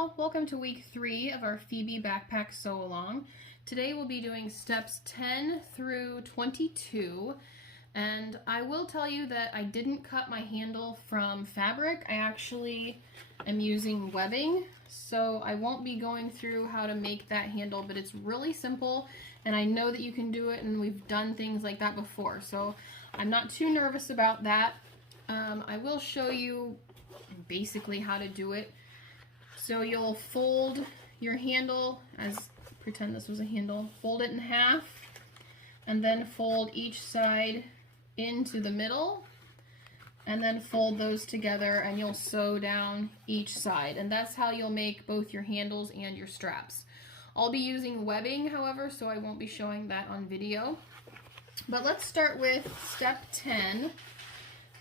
y'all, welcome to week 3 of our Phoebe backpack sew along. Today we'll be doing steps 10 through 22, and I will tell you that I didn't cut my handle from fabric. I actually am using webbing, so I won't be going through how to make that handle, but it's really simple and I know that you can do it, and we've done things like that before, so I'm not too nervous about that. I will show you basically how to do it. So you'll fold your handle, pretend this was a handle, fold it in half, and then fold each side into the middle, and then fold those together, and you'll sew down each side. And that's how you'll make both your handles and your straps. I'll be using webbing, however, so I won't be showing that on video. But let's start with step 10.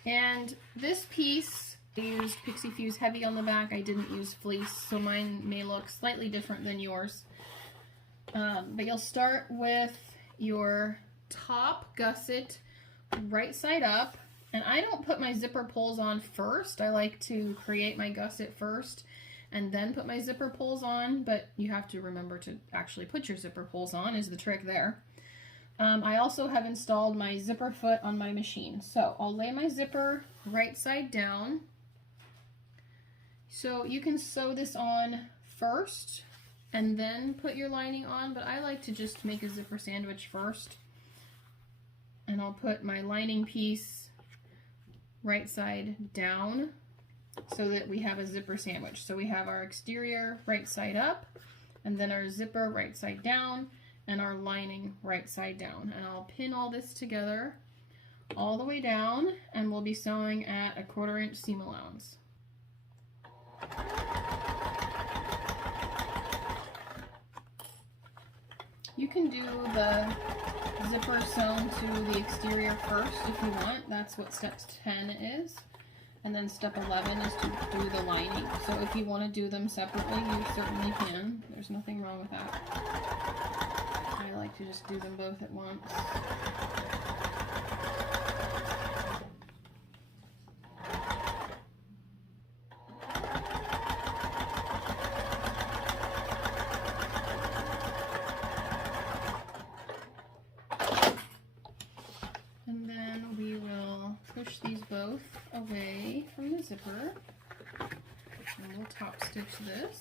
And this piece, I used Pixie Fuse Heavy on the back. I didn't use fleece, so mine may look slightly different than yours. But you'll start with your top gusset right side up. And I don't put my zipper pulls on first. I like to create my gusset first and then put my zipper pulls on, but you have to remember to actually put your zipper pulls on is the trick there. I also have installed my zipper foot on my machine. So I'll lay my zipper right side down. So you can sew this on first and then put your lining on, but I like to just make a zipper sandwich first. And I'll put my lining piece right side down so that we have a zipper sandwich. So we have our exterior right side up, and then our zipper right side down, and our lining right side down. And I'll pin all this together all the way down, and we'll be sewing at a 1/4 inch seam allowance. You can do the zipper sewn to the exterior first if you want. That's what step 10 is. And then step 11 is to do the lining. So if you want to do them separately, you certainly can. There's nothing wrong with that. I like to just do them both at once. Push these both away from the zipper, and we'll top stitch this.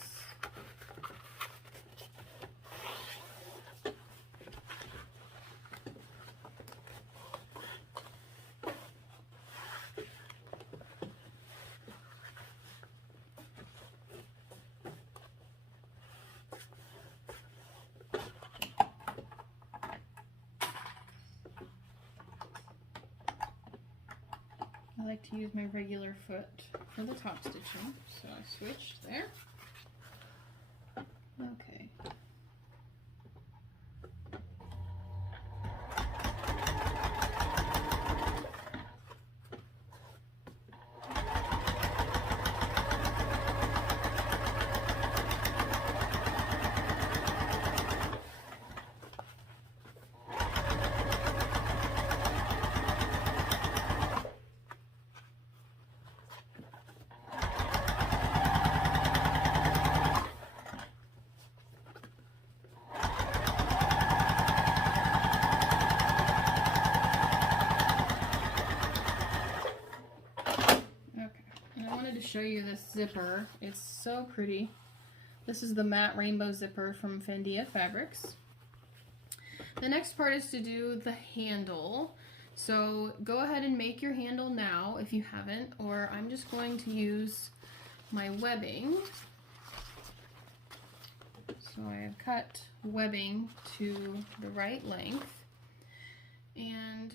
I like to use my regular foot for the top stitching, so I switched there. Okay. Show you this zipper. It's so pretty. This is the matte rainbow zipper from Fendia Fabrics. The next part is to do the handle. So go ahead and make your handle now if you haven't, or I'm just going to use my webbing. So I have cut webbing to the right length, and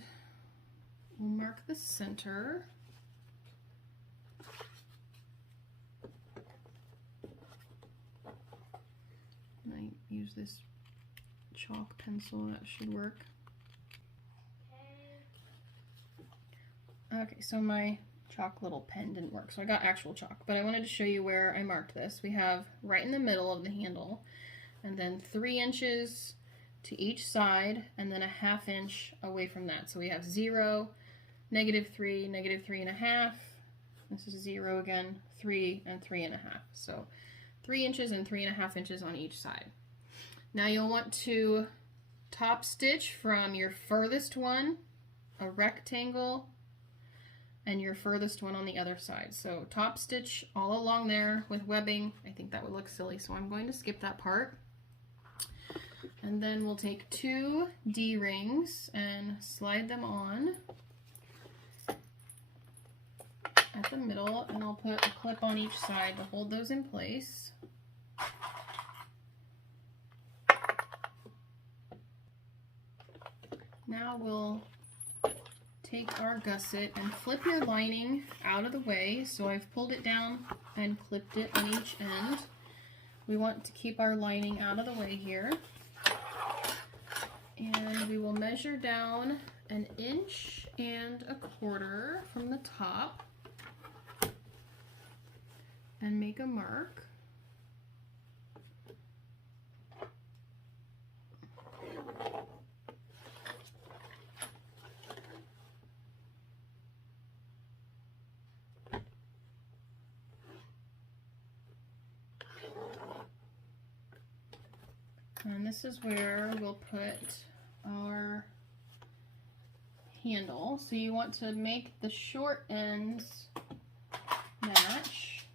we'll mark the center. I use this chalk pencil, that should work. Okay, so my chalk little pen didn't work, so I got actual chalk, but I wanted to show you where I marked this. We have right in the middle of the handle, and then 3 inches to each side, and then a 1/2 inch away from that. So we have 0, -3, -3.5. This is 0 again, 3, and 3.5. So 3 inches and 3.5 inches on each side. Now you'll want to top stitch from your furthest one, a rectangle, and your furthest one on the other side. So top stitch all along there with webbing. I think that would look silly, so I'm going to skip that part. And then we'll take 2 D-rings and slide them on at the middle, and I'll put a clip on each side to hold those in place. Now we'll take our gusset and flip your lining out of the way. So I've pulled it down and clipped it on each end. We want to keep our lining out of the way here. And we will measure down 1.25 inches from the top and make a mark. And this is where we'll put our handle. So you want to make the short ends match.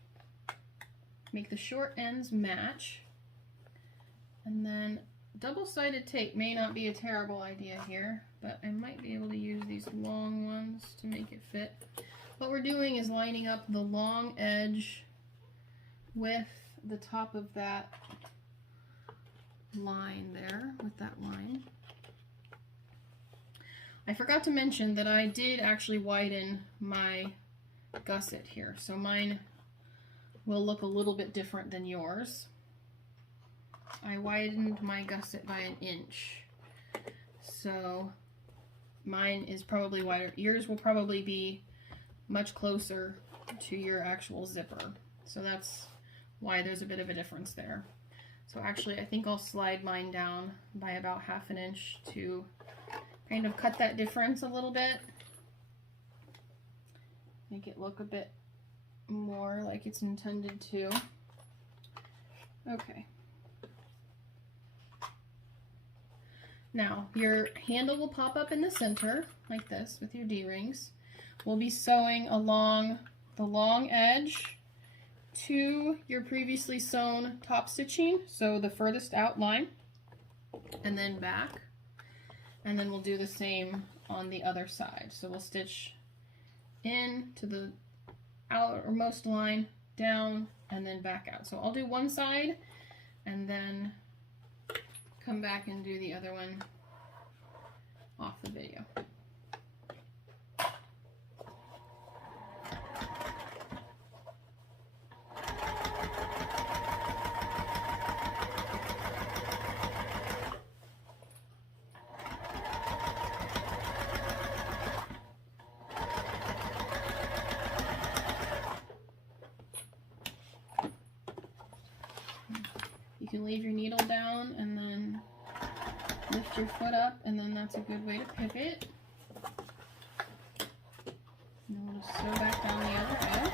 Make the short ends match. And then double-sided tape may not be a terrible idea here, but I might be able to use these long ones to make it fit. What we're doing is lining up the long edge with the top of that line there, with that line. I forgot to mention that I did actually widen my gusset here, so mine will look a little bit different than yours. I widened my gusset by 1 inch, so mine is probably wider. Yours will probably be much closer to your actual zipper, so that's why there's a bit of a difference there. So actually I think I'll slide mine down by about 1/2 inch to kind of cut that difference a little bit. Make it look a bit more like it's intended to. Okay. Now your handle will pop up in the center like this with your D-rings. We'll be sewing along the long edge to your previously sewn top stitching, so the furthest out line, and then back, and then we'll do the same on the other side. So we'll stitch in to the outermost line, down, and then back out. So I'll do one side and then come back and do the other one off the video. You can leave your needle down and then lift your foot up, and then that's a good way to pivot. And then we'll just sew back down the other edge.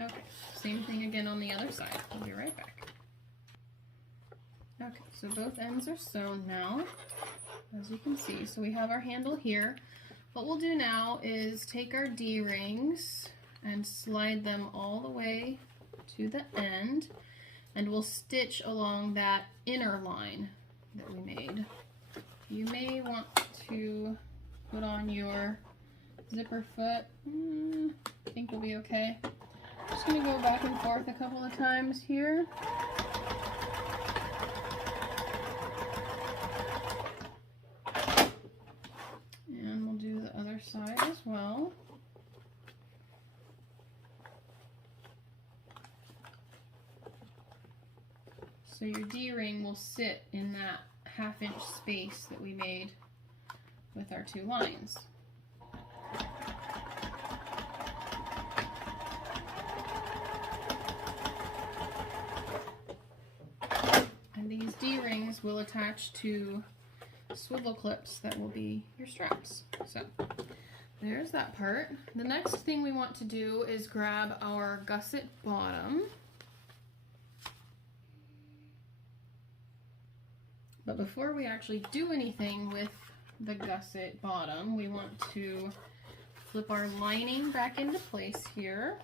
Okay, same thing again on the other side. We'll be right back. Okay, so both ends are sewn now, as you can see. So we have our handle here. What we'll do now is take our D-rings and slide them all the way to the end, and we'll stitch along that inner line that we made. You may want to put on your zipper foot. I think we'll be okay. Just going to go back and forth a couple of times here. Side as well. So your D-ring will sit in that 1/2 inch space that we made with our 2 lines. And these D-rings will attach to swivel clips that will be your straps. So there's that part. The next thing we want to do is grab our gusset bottom. But before we actually do anything with the gusset bottom, we want to flip our lining back into place here.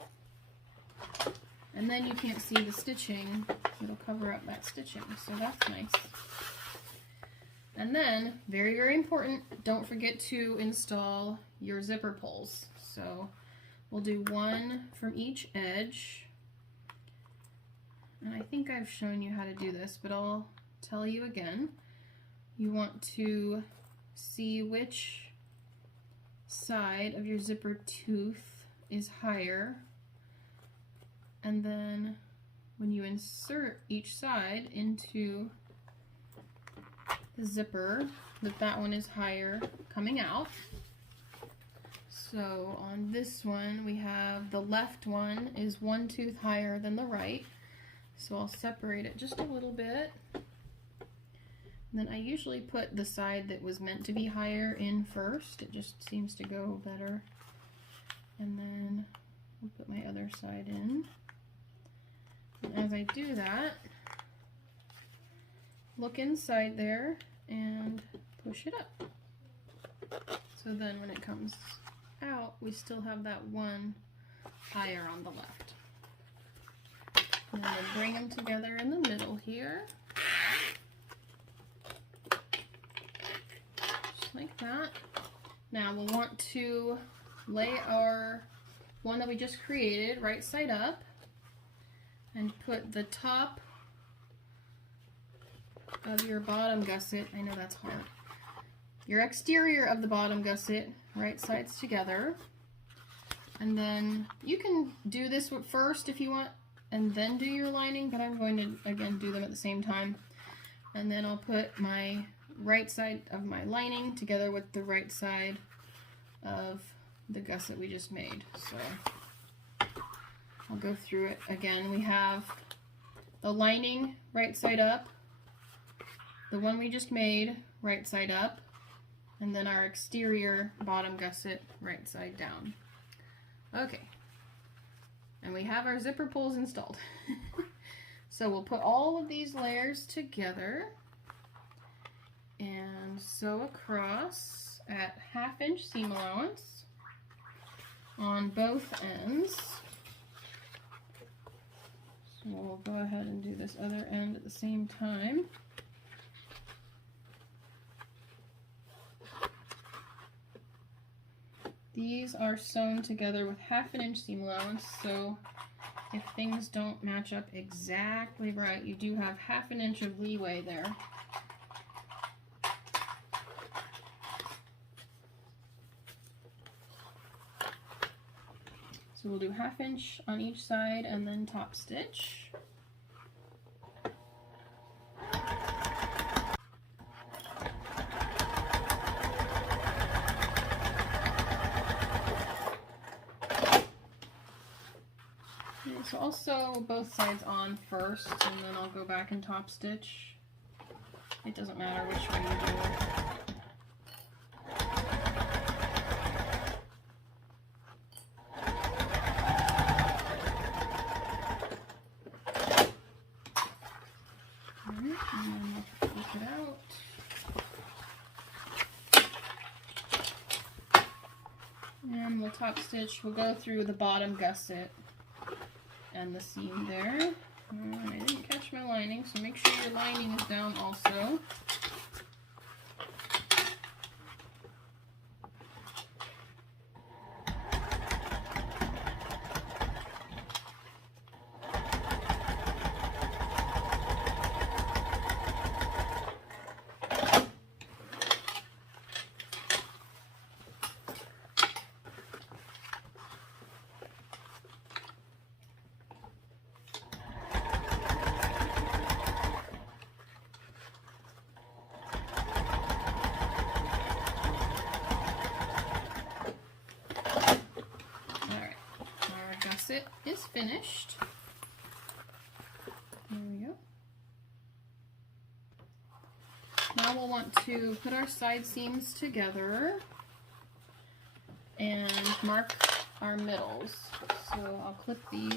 And then you can't see the stitching. It'll cover up that stitching, so that's nice. And then, very, very important, don't forget to install your zipper pulls. So we'll do one from each edge. And I think I've shown you how to do this, but I'll tell you again. You want to see which side of your zipper tooth is higher, and then when you insert each side into the zipper, that one is higher coming out. So on this one we have the left one is one tooth higher than the right, so I'll separate it just a little bit. Then I usually put the side that was meant to be higher in first. It just seems to go better. And then I'll put my other side in. And as I do that, look inside there and push it up. So then when it comes out, we still have that one higher on the left. And then we'll bring them together in the middle here. Like that. Now we'll want to lay our one that we just created right side up and put the top of your bottom gusset, I know that's hard, your exterior of the bottom gusset right sides together. And then you can do this first if you want and then do your lining, but I'm going to again do them at the same time. And then I'll put my right side of my lining together with the right side of the gusset we just made. So I'll go through it again. We have the lining right side up, the one we just made right side up, and then our exterior bottom gusset right side down. Okay, and we have our zipper pulls installed. So we'll put all of these layers together and sew across at 1/2 inch seam allowance on both ends. So we'll go ahead and do this other end at the same time. These are sewn together with 1/2 inch seam allowance, so if things don't match up exactly right, you do have 1/2 inch of leeway there. So we'll do 1/2 inch on each side and then top stitch. Okay, so I'll sew both sides on first and then I'll go back and top stitch. It doesn't matter which way you do it. Top stitch, we'll go through the bottom gusset and the seam there. I didn't catch my lining, so make sure your lining is down also. It is finished. There we go. Now we'll want want to put our side seams together and mark our middles. So I'll clip these.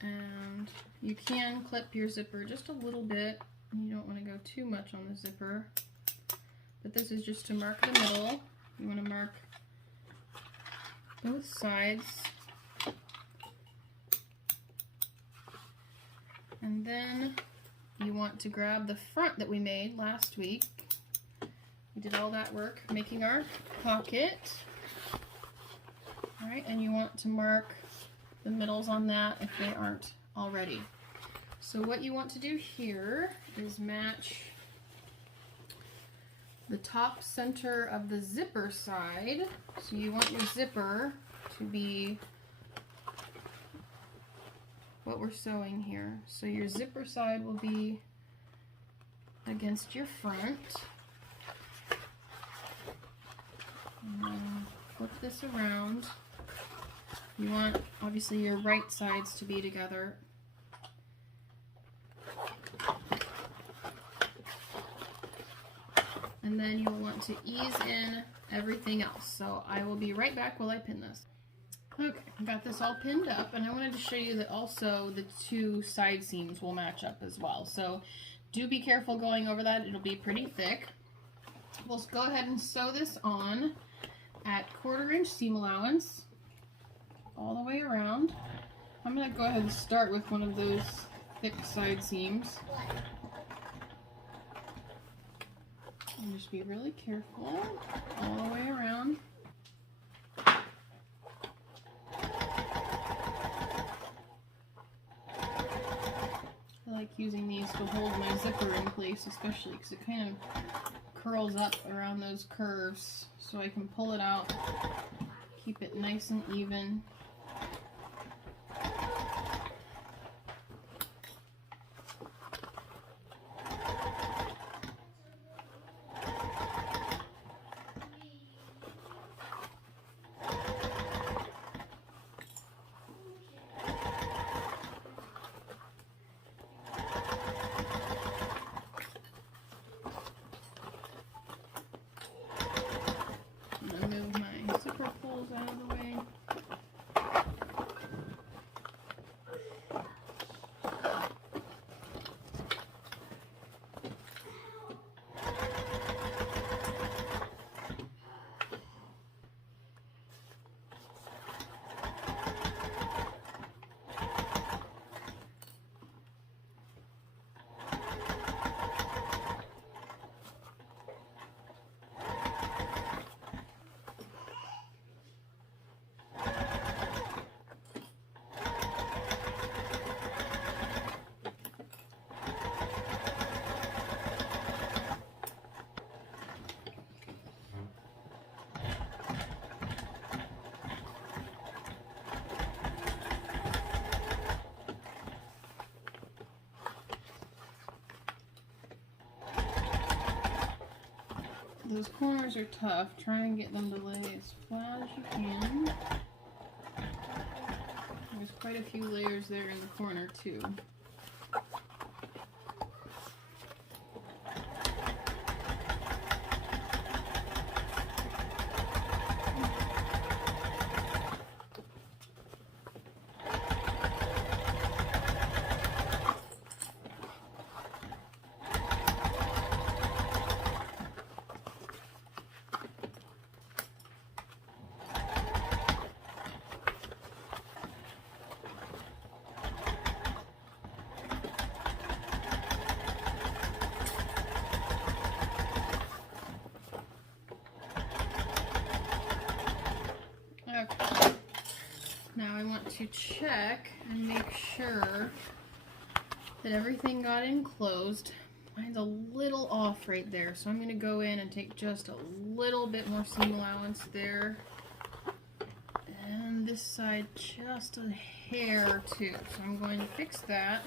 And you can clip your zipper just a little bit. You don't want to go too much on the zipper. But this is just to mark the middle. You want to mark both sides. And then you want to grab the front that we made last week. We did all that work making our pocket. All right, and you want to mark the middles on that if they aren't already. So what you want to do here is match the top center of the zipper side. So you want your zipper to be what we're sewing here. So your zipper side will be against your front. And then flip this around. You want, obviously, your right sides to be together. And then you'll want to ease in everything else. So I will be right back while I pin this. Okay, I got this all pinned up, and I wanted to show you that also the two side seams will match up as well. So do be careful going over that. It'll be pretty thick. We'll go ahead and sew this on at 1/4 inch seam allowance all the way around. I'm going to go ahead and start with one of those thick side seams. And just be really careful all the way around. I like using these to hold my zipper in place, especially because it kind of curls up around those curves, so I can pull it out, keep it nice and even. Out of the way. Those corners are tough. Try and get them to lay as flat as you can. There's quite a few layers there in the corner too. Okay. Now I want to check and make sure that everything got enclosed. Mine's a little off right there, so I'm going to go in and take just a little bit more seam allowance there. And this side just a hair too. So I'm going to fix that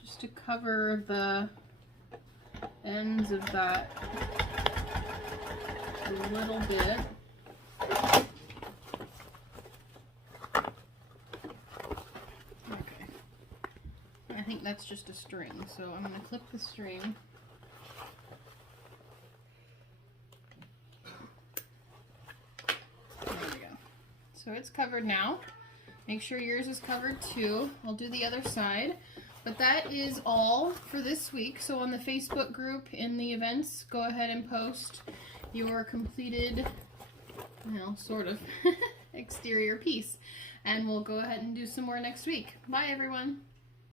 just to cover the ends of that a little bit. Okay. that's just a string. So I'm going to clip the string. There we go. So it's covered now. Make sure yours is covered too. I'll do the other side. But that is all for this week. So on the Facebook group in the events, go ahead and post your completed, well, sort of, exterior piece. And we'll go ahead and do some more next week. Bye, everyone.